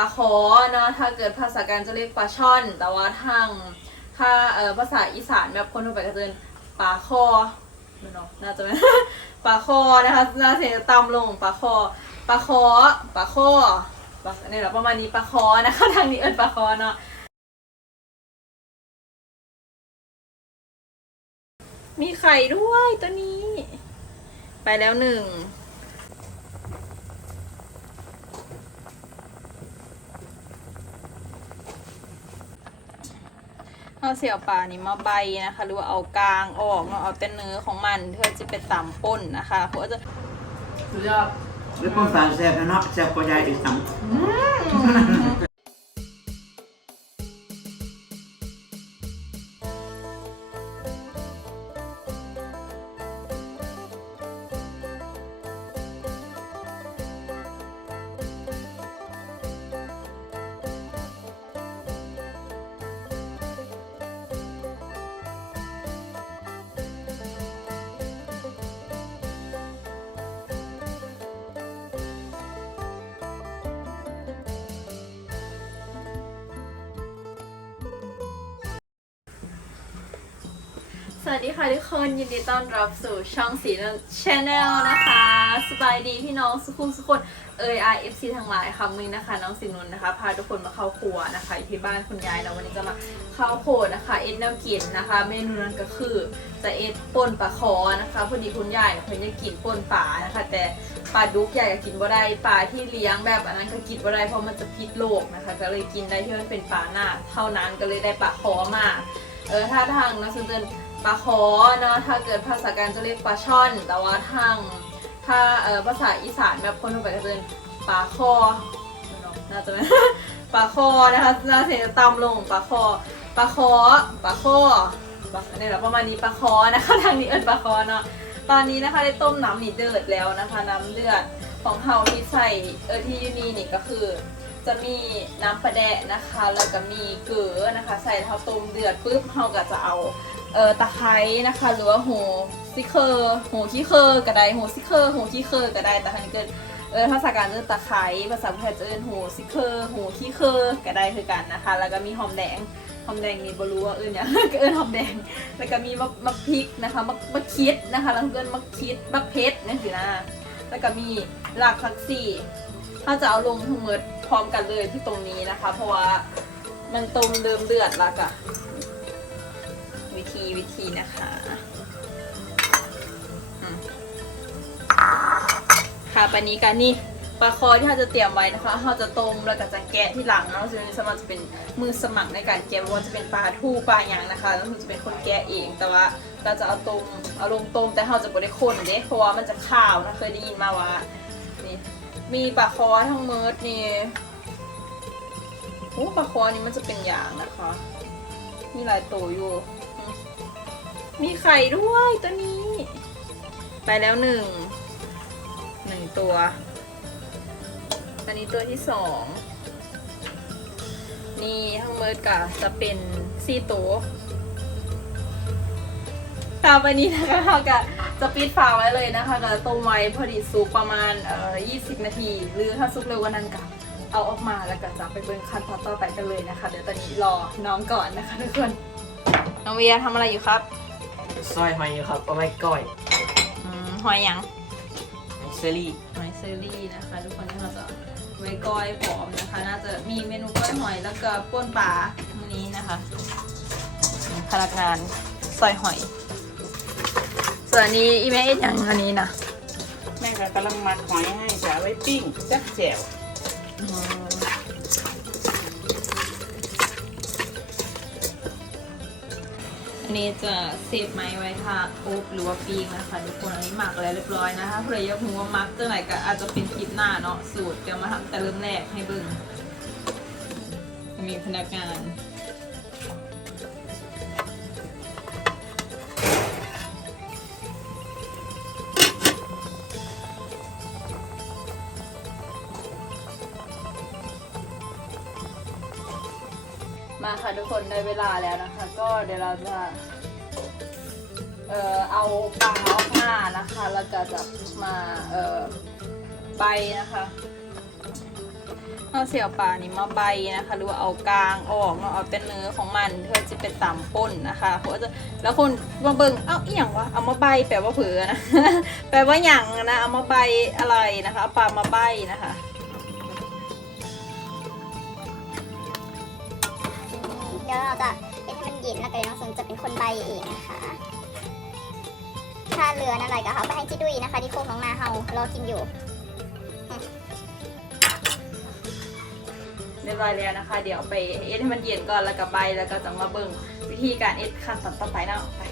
ลาคอเนาะถ้าเกิดภาษากลางจะเรียกปลาช่อน แต่ว่าทางถ้าเอ่อภาษาอีสานแบบคนทั่วไปก็จะเป็นปลาคอไม่เนาะน่าจะเป็นปลาคอนะคะน่าจะตำลงปลาคอปลาคอปลาคอปลาเนี่ยแหละประมาณนี้ปลาคอนะคะทางนี้เอิ้นปลาคอเนาะมีไข่ด้วยตัวนี้ ไปแล้วหนึ่ง เอาเสียวปลานี่มาใบนะคะ หรือว่าเอากลางออกเนาะเอาแต่เนื้อของมันเพื่อจะไปตำป่นนะคะเพราะว่าจะสุดยอด แล้วป้องกันแซ่บนะเนาะแซ่บกว่ายายอีกสัง สวัสดีค่ะทุกคนยินดีต้อนรับสู่ช่องสีนนชาแนลนะคะ สบายดีพี่น้องสุขุมสุขคนเอ่ย IFC ทั้งหลายค่ะมือนี้นะคะ น้องสินนนนะคะ พาทุกคนมาเข้าครัวนะคะอยู่ที่บ้านคุณยายแล้ววันนี้จะมาเข้าโพดนะคะเอ็ดแนวกินนะคะ เมนูนั้นก็คือจะเอ็ดป่นปลาคอนะคะพอดีคุณยายเนี่ยเพิ่นจะกินป่นปลานะคะ แต่ปลาดุกยายก็กินบ่ได้ปลาที่เลี้ยงแบบอันนั้นก็กินบ่ได้เพราะมันจะพิษโรคนะคะ ก็เลยกินได้ที่มันเป็นปลาหน้าเท่านั้นก็เลยได้ปลาคอมาเออถ้าทางนักสืบเตือน ปลาคอเนาะถ้าเกิดภาษากลางจะเรียกปลาช่อน แต่ว่าทางถ้าเออภาษาอีสานแบบคนทั่วไปก็จะเป็นปลาคอเนาะน่าจะเป็นปลาคอนะคะน่าจะตำลงปลาคอปลาคอปลาคอปลาเนี่ยแหละประมาณนี้ปลาคอนะคะทางนี้เอิญปลาคอเนาะตอนนี้นะคะได้ต้มน้ำนี่เดือดแล้วนะคะ น้ำเดือดของเฮาที่ใส่เออที่ยูนีนี่ก็คือ จะมีน้ำปลาแดะนะคะ แล้วก็มีเกลือนะคะ ใส่เท้าต้มเดือดปุ๊บเราก็จะเอา เอ่อตะไคร้นะคะ หรือว่าหูซิเคอร์หูขี้เคอร์ก็ได้หูซิเคอร์หูขี้เคอร์ก็ได้แต่ทางนี้เกินเออภาษาการเอิ้นตะไคร้ภาษาไทยจะเอิ้นหูซิเคอร์หูขี้เคอร์ก็ได้คือกันนะคะ แล้วก็มีหอมแดงหอมแดงนี่บรู้ว่าเอิ้นหยังก็เอิ้นหอมแดง แล้วก็มีมะมะพริกนะคะมะมะคิดนะคะแล้วก็เอิ้นมะคิดมะเพชรนี่สินะแล้วก็มีรากผักชีถ้าจะเอาลงทั้งหมดพร้อมกันเลยที่ตรงนี้นะคะ เพราะว่ามันต้มเริ่มเดือดแล้วอะ วิธีวิธีนะคะค่ะปานนี้กันนี่ปลาคอที่เราจะเตรียมไว้นะคะเราจะต้มแล้วก็จะแกะที่หลังแล้วซึ่งสมัครจะเป็นมือสมัครในการแกะว่าจะเป็นปลาทูปลาอย่างนะคะแล้วมันจะเป็นคนแกะเอง แต่ว่าเราจะเอาต้มเอาลงต้มแต่เราจะไม่ได้คนเด้เพราะว่ามันจะข้าวนะเคยได้ยินมาว่านี่มีปลาคอทั้งมืดนี่โอ้ปลาคอนี่มันจะเป็นอย่างนะคะ มีหลายตัวอยู่ มีไข่ด้วยตัวนี้ ไปแล้วหนึ่งหนึ่งตัว อันนี้ตัวที่สองนี่ทั้งมืดกะจะเป็นสี่ตัวตามไปนี้นะคะเราก็จะปิดฝาไว้เลยนะคะก็ต้มไว้พอดีสุกประมาณเอ่อ20 นาที หรือถ้าสุกเร็วกว่านั้นก็เอาออกมาแล้วก็จะไปเบิ่งขั้นตอนต่อไปกันเลยนะคะ เดี๋ยวตอนนี้รอน้องก่อนนะคะทุกคน น้องเวียทำอะไรอยู่ครับ ซอยหอยอยู่ครับเอาไว้ก้อยอืมหอยหยังหอยเซอรี่หอยเซอรี่นะคะ ทุกคนที่เราจะไว้ก้อยพร้อมนะคะ น่าจะมีเมนูก้อยหอยแล้วก็ป้นปลาวันนี้นะคะพนักงานซอยหอย ส่วนอันนี้อีเมลอย่างอันนี้นะแม่ก็กำลังมัดหอยให้จะเอาไว้ปิ้งแซ่บแจ่ว อืม อันนี้จะเซฟไม้ไว้ค่ะอบหรือว่าปิ้งนะคะทุกคนอันนี้หมักแล้วเรียบร้อยนะคะเพื่ออยากรู้ว่ามักตัวไหนก็อาจจะเป็นคลิปหน้าเนาะสูตรเดี๋ยวมาทำแต่เริ่มแรกให้เบิ่งมีพนักงาน มาค่ะทุกคนได้เวลาแล้วนะคะ ก็เดี๋ยวเราจะ เอ่อเอาปลาออกมานะคะแล้วก็จะมาเอ่อใบนะคะเอาเสียวปลานี่มาใบนะคะ หรือว่าเอากลางออกเนาะเอาแต่เนื้อของมันเพื่อจะเป็นตำป่นนะคะเพราะว่าจะแล้วคนมาเบิ่งเอ้าอีหยังวะเอามาใบแปลว่าเผือนะแปลว่าหยังนะเอามาใบอะไรนะคะเอาปลามาใบนะคะ ดี๋ยวเราจะเป็นให้มันเย็นแล้วก็เดี๋ยวน้องสนจะเป็นคนใบเองนะคะถ้าเหลืออะไรก็เขาไปให้จิดุยนะคะที่โคกน้องนาเฮารอกินอยู่เรียบร้อยแล้วนะคะ เดี๋ยวไปเอ็ดให้มันเย็นก่อนแล้วก็ใบแล้วก็จะมาเบิ่งวิธีการเอ็ดขั้นตอนต่อไปเนาะไป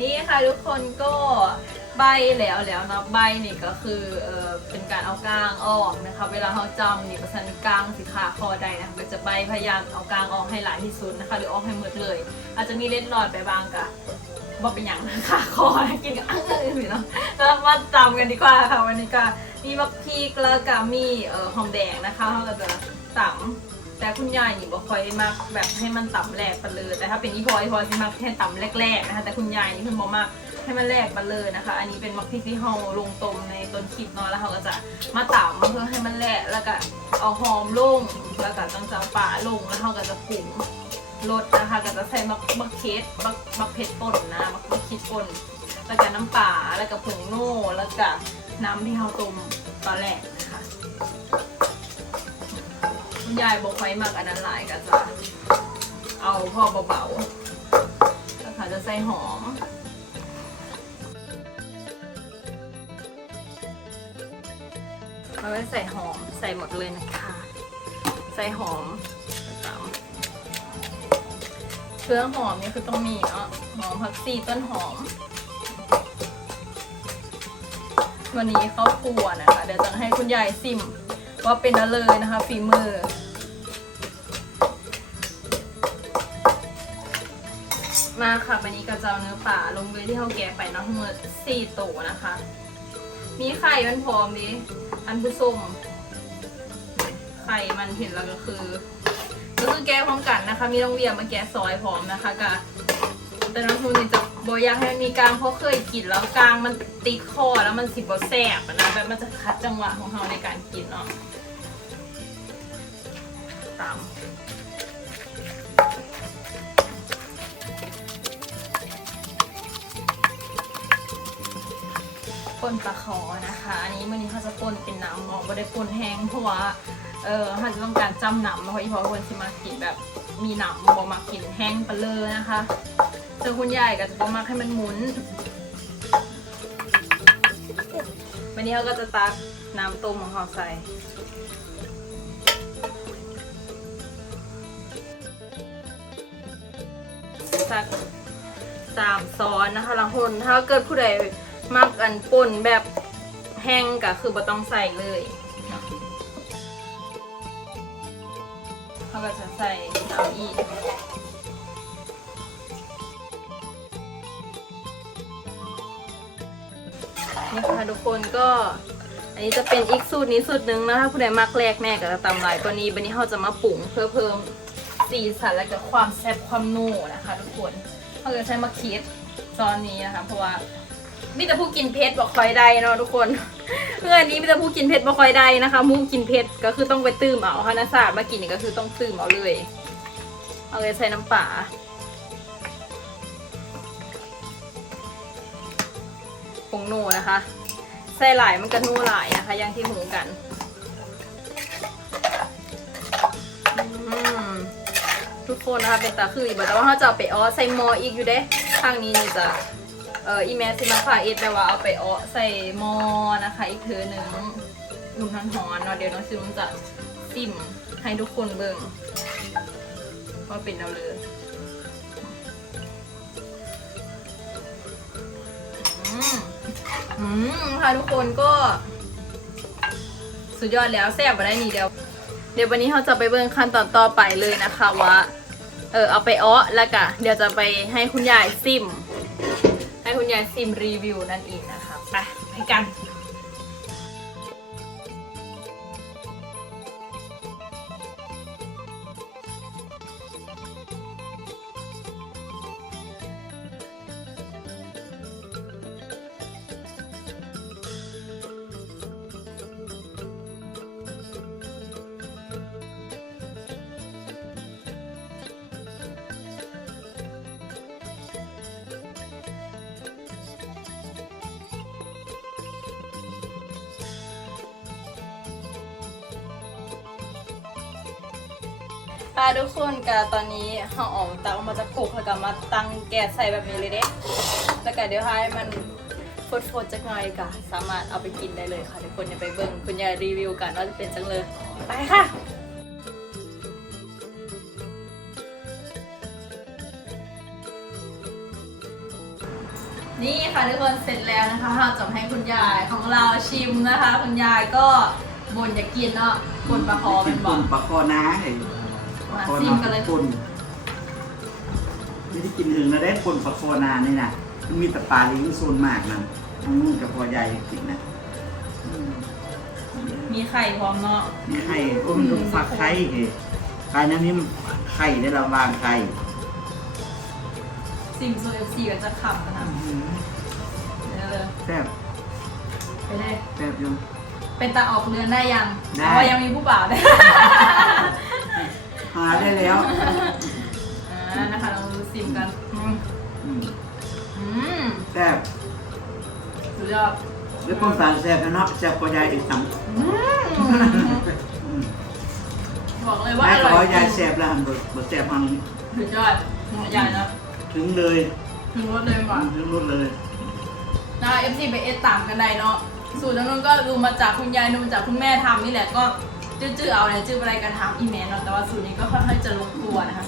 นี่ค่ะทุกคนก็ใบแล้วแล้วนะใบนี่ก็คือเออเป็นการเอากลางออกนะคะ เวลาเขาจำนี่ประชันกลางสิขาคอใดนะก็จะใบพยายามเอากลางออกให้หลายที่สุดนะคะ หรือออกให้หมดเลย อาจจะมีเล็ดลอดไปบ้างกะบอกเป็นอย่างนะคะคอนะกินกับอ้างอื่นเนาะแล้วมาจำกันดีกว่าค่ะวันนี้ก็มีมะพริกแล้วก็มีเอ่อหอมแดงนะคะเขาก็จะตำ แต่คุณยายนี่บ่ค่อยได้มักแบบให้มันต่ำแรกไปเลย แต่ถ้าเป็นอีพอยพอยสิมักแค่ต่ำแรกๆนะคะแต่คุณยายนี่เพิ่นบ่มักให้มันแรกไปเลยนะคะ อันนี้เป็นมักที่ที่เฮาลงต้มในต้นคลิปเนาะแล้วเขาก็จะมาต่ำเพื่อให้มันแรกแล้วก็เอาหอมลงแล้วก็จังจังป่าลงแล้วเขาก็จะปรุงรสนะคะก็จะใส่มักมักเคสมักมักเผ็ดป่นนะมักมักคิดป่นแล้วก็น้ำปลาแล้วก็ผงโน่แล้วก็น้ำที่เฮาต้มตอนแรกนะคะ คุณยายบอกไว้มากอันนั้นหลายก็จะเอาพอเบาๆแล้วค่ะจะใส่หอมเราไม่ใส่หอมใส่หมดเลยนะคะ ใส่หอมตามเครื่องหอมนี่คือต้องมีเนาะหอมผักชีต้นหอม วันนี้เข้าวครัวนะคะ เดี๋ยวจะให้คุณยายซิม ว่าเป็นอะไรเลยนะคะฝีมือ มาค่ะวันนี้ก็จะเอาเนื้อป่าลงเลยที่เขาแกะไปเนาะทั้งหมดสี่ตัวนะคะ มีไข่มันพร้อมดิอันผู้ชมไข่มันเห็นแล้วก็คือก็คือแกะพร้อมกันนะคะ มีต้องเวียมาแกะซอยพร้อมนะคะกะ แต่น้องทูนี่จะบอยากให้มันมีกลางเพราะเคยกินแล้วกลางมันติดคอแล้วมันสิบแสบอะนะแบบมันจะคัดจังหวะของเราในการกินเนาะตามป่นปลาคอนะคะ อันนี้มื่อนี้เขาจะป่นเป็นน้ำเนาะไม่ได้ป่นแห้งเพราะว่า เออเขาจะต้องการจำหนำเพราะอีพอคนที่มากินแบบมีหนำบ่มากินแห้งไปเลยนะคะซึ่งคุณยายก็จะบ่มักให้มันหมุน วันนี้เขาก็จะตักน้ำต้มของเขาใส่สักสามซ้อนนะคะลังคนถ้าเกิดผู้ใดมักอันป่นแบบแห้งก็คือบ่ต้องใส่เลย เขาก็จะใส่เอาอีกนี่ค่ะทุกคนก็ อันนี้จะเป็นอีกสูตรนี้สูตรหนึ่งนะคะผู้ใดมักแรกแม่ก็จะตำลายกว่านี้วันนี้เราจะมาปรุงเพื่อเพิ่มสีสันและก็ความแซ่บความนุ่นะคะ ทุกคนเราจะใช้มะเขือซอนนี้นะคะ เพราะว่า มีแต่ผู้กินเผ็ดบอกคอยได้เนาะทุกคน เพื่อนนี้มีแต่ผู้กินเผ็ดบอกคอยได้นะคะผู้กินเผ็ดก็คือต้องไปตื้มเอาค่ะนะศาสตร์มากินนี่ก็คือต้องตื้มเอาเลย เอาเลยใส่น้ำปลาผงโนนะคะใส่หลายมันก็นูหลายนะคะอย่างที่หูกันทุกคนนะคะเป็นตาคืออีกแต่ว่าเขาจะเอาไปอ้อใส่หมออีกอยู่เด้ทางนี้นี่จะ เอ่ออีแมซิมาฝากเอ็ดแต่ว่าเอาไปอ้อใส่หมอนะคะ อีกเธอหนึ่งลุมทันหอนเนาะเดี๋ยวน้องซิมจะซิมให้ทุกคนเบิ่งว่าเป็นเราเลยอืมอืมค่ะทุกคนก็ สุดยอดแล้วแซ่บมาได้นี่เดียว เดี๋ยววันนี้เราจะไปเบิ่งขั้นตอนต่อไปเลยนะคะว่า เออเอาไปอ้อแล้วก็เดี๋ยวจะไปให้คุณยายซิม คุณยายซิมรีวิวนั่นเองนะคะไปไปกัน ค่ะทุกคนกะตอนนี้เราออกตักออกมาจากกุกแล้วก็มาตั้งแก๊สใส่แบบนี้เลยเด้แล้วก็เดี๋ยวให้มันฟดๆจักหน่อยก็สามารถเอาไปกินได้เลยค่ะทุกคนอย่าไปเบิ่งคุณยายรีวิวกันว่าจะเป็นจังเลยไปค่ะนี่ค่ะทุกคนเสร็จแล้วนะคะเราจะให้คุณยายของเราชิมนะคะ คุณยายก็บนอยากกินเนาะบนปลาคอเป็นบอปุ่กนปลาคอน้าไอ มาคอซิมกันเลยปุ่นไม่ได้กินถึงนะได้ปุ่นปลาคอนานี่นะมันมีแต่ปลาลิ้นโซนมากนะทั้งนู่นกับพอใหญ่กินนะอืมมีไข่พร้อมเนาะมีไข่โอ้มันต้องฟักไข่เหไข่น้ำนี้มันไข่ได้เราวางไข่ซิมโซเอฟซีก็จะขับนะคะเดี๋ยวเลยแซ่บไปเลย แซ่บอยู่เป็นตาออกเรือนได้ยังได้ เพราะว่ายังมีผู้บ่าวได้ หาได้แล้ว อ่านะคะเราดูซิมกันอืมอืมอืมแซ่บสุดยอดแล้วป้องสารแซ่บนะเนาะแซ่บพอใหญ่อีกทั้งอืมอืมบอกเลยว่าแม่อก็ร่อยยายแซ่บแล้วหันบดบดแซ่บหันสุดยอดใหญ่นะถึงเลยถึงรสเลยว่ะถึงรสเลย นะคะเอฟซีไปเอสตามกันได้เนาะสูตรนั้นก็ดูมาจากคุณยายดูมาจากคุณแม่ทำนี่แหละก็ จื้อๆเอาเนี่ยจื้ออะไรกันทำอีเมลเนาะแต่ว่าสูตรนี้ก็ค่อนข้างจะลงตัวนะคะ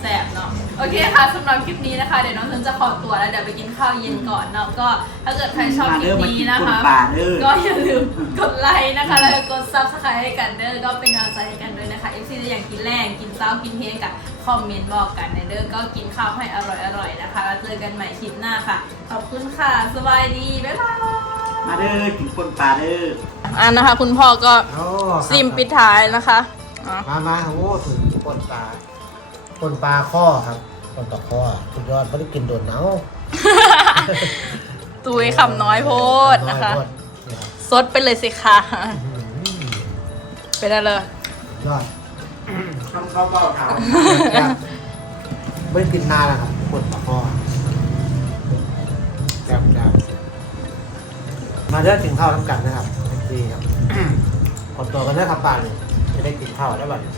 แสบเนาะโอเคค่ะสำหรับคลิปนี้นะคะ เดี๋ยวน้องเซนจะขอตัวแล้วเดี๋ยวไปกินข้าวเย็นก่อนเนาะก็ถ้าเกิดใครชอบคลิปนี้นะมาเด้อมากินคะคนป่าเด้อก็อย่าลืมกดไลค์นะคะ แล้วก็กด subscribe ให้กันเด้อก็เป็นกำลังใจให้กันด้วยนะคะ FC จะอยากกินแรงกินเต้ากินเฮงกับคอมเมนต์บอกกันในเด้อก็กินข้าวให้อร่อยๆนะคะแล้วเจอกันใหม่คลิปหน้าค่ะ ขอบคุณค่ะ สบายดีบ๊ายบาย มาเด้อกินคนป่าเด้ออันนะคะ คุณพ่อก็โอ้ครับซิมปิดท้ายนะคะอะมามาโอ้ถึงปนปลาปนปลาข้อครับปนปลาข้อสุดยอดไม่ได้กินโดนเนาตุยคำน้อยโพดนะคะ อยโพดนี่ครับซดไปเลยสิค่ะอื้อหือไปได้เลยยอดทำข้าวเปล่าถามแบบไม่ได้กินนานแล้วครับปนปลาข้อ มาเด้อกินข้าวน้ำกันนะครับดีครับขอตัวกันเด้อครับป่านเลยจะได้กินข้าวได้บัดนี้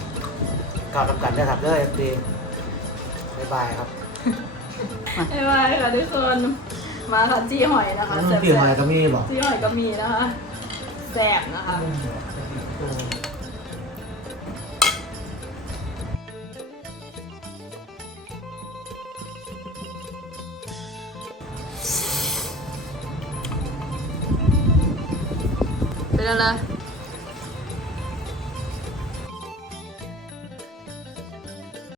ข้าวน้ำกันได้อครับเด้อเอฟดีบ๊ายบายครับบ๊ายบายค่ะทุกคน มาค่ะจี้หอยนะคะอืมแซ่บเปลี่ยนอะไรก็มีบอกจี้หอยก็มีนะคะแซ่บนะคะ ไปได้เลย